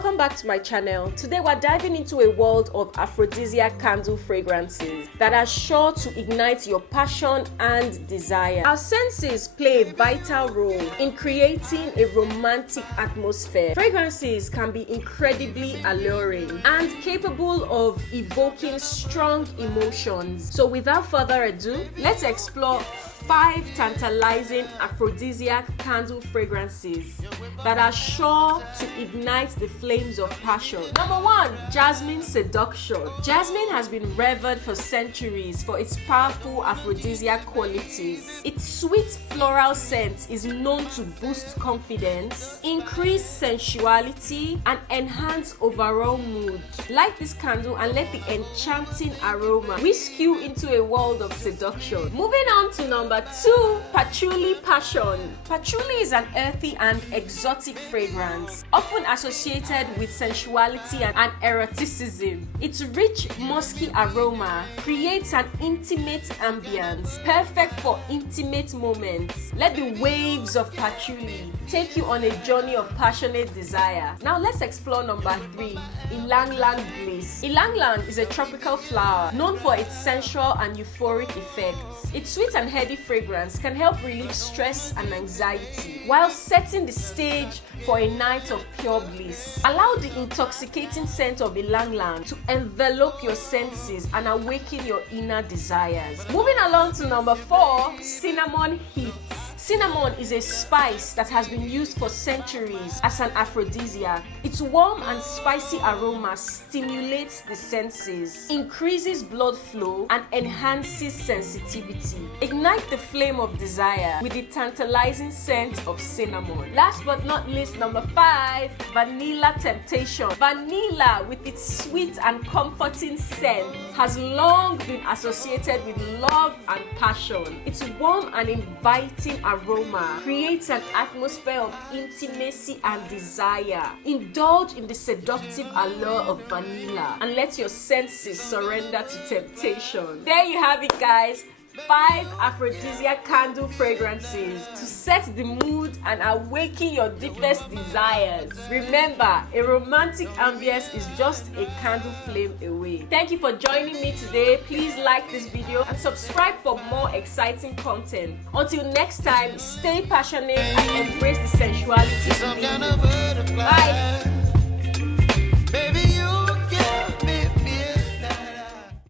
Welcome back to my channel. Today we're diving into a world of aphrodisiac candle fragrances that are sure to ignite your passion and desire. Our senses play a vital role in creating a romantic atmosphere. Fragrances can be incredibly alluring and capable of evoking strong emotions. So without further ado, let's explore 5 tantalizing aphrodisiac candle fragrances that are sure to ignite the flames of passion. Number 1, Jasmine Seduction. Jasmine has been revered for centuries for its powerful aphrodisiac qualities. Its sweet floral scent is known to boost confidence, increase sensuality, and enhance overall mood. Light this candle and let the enchanting aroma whisk you into a world of seduction. Moving on to number 2, Patchouli Passion. Patchouli is an earthy and exotic fragrance, often associated with sensuality and eroticism. Its rich, musky aroma creates an intimate ambience, perfect for intimate moments. Let the waves of patchouli take you on a journey of passionate desire. Now let's explore number 3, Ylang Ylang Bliss. Ylang Ylang is a tropical flower known for its sensual and euphoric effects. Its sweet and heady fragrance can help relieve stress and anxiety while setting the stage for a night of pure bliss. Allow the intoxicating scent of Ylang Ylang to envelop your senses and awaken your inner desires. Moving along to number 4, Cinnamon Heat. Cinnamon is a spice that has been used for centuries as an aphrodisiac. Its warm and spicy aroma stimulates the senses, increases blood flow, and enhances sensitivity. Ignite the flame of desire with the tantalizing scent of cinnamon. Last but not least, number 5, Vanilla Temptation. Vanilla, with its sweet and comforting scent, has long been associated with love and passion. Its warm and inviting aroma creates an atmosphere of intimacy and desire. Indulge in the seductive allure of vanilla and let your senses surrender to temptation. There you have it, guys. 5 aphrodisiac candle fragrances to set the mood and awaken your deepest desires. Remember, a romantic ambience is just a candle flame away. Thank you for joining me today. Please like this video and subscribe for more exciting content. Until next time, stay passionate and embrace the sensuality. Bye.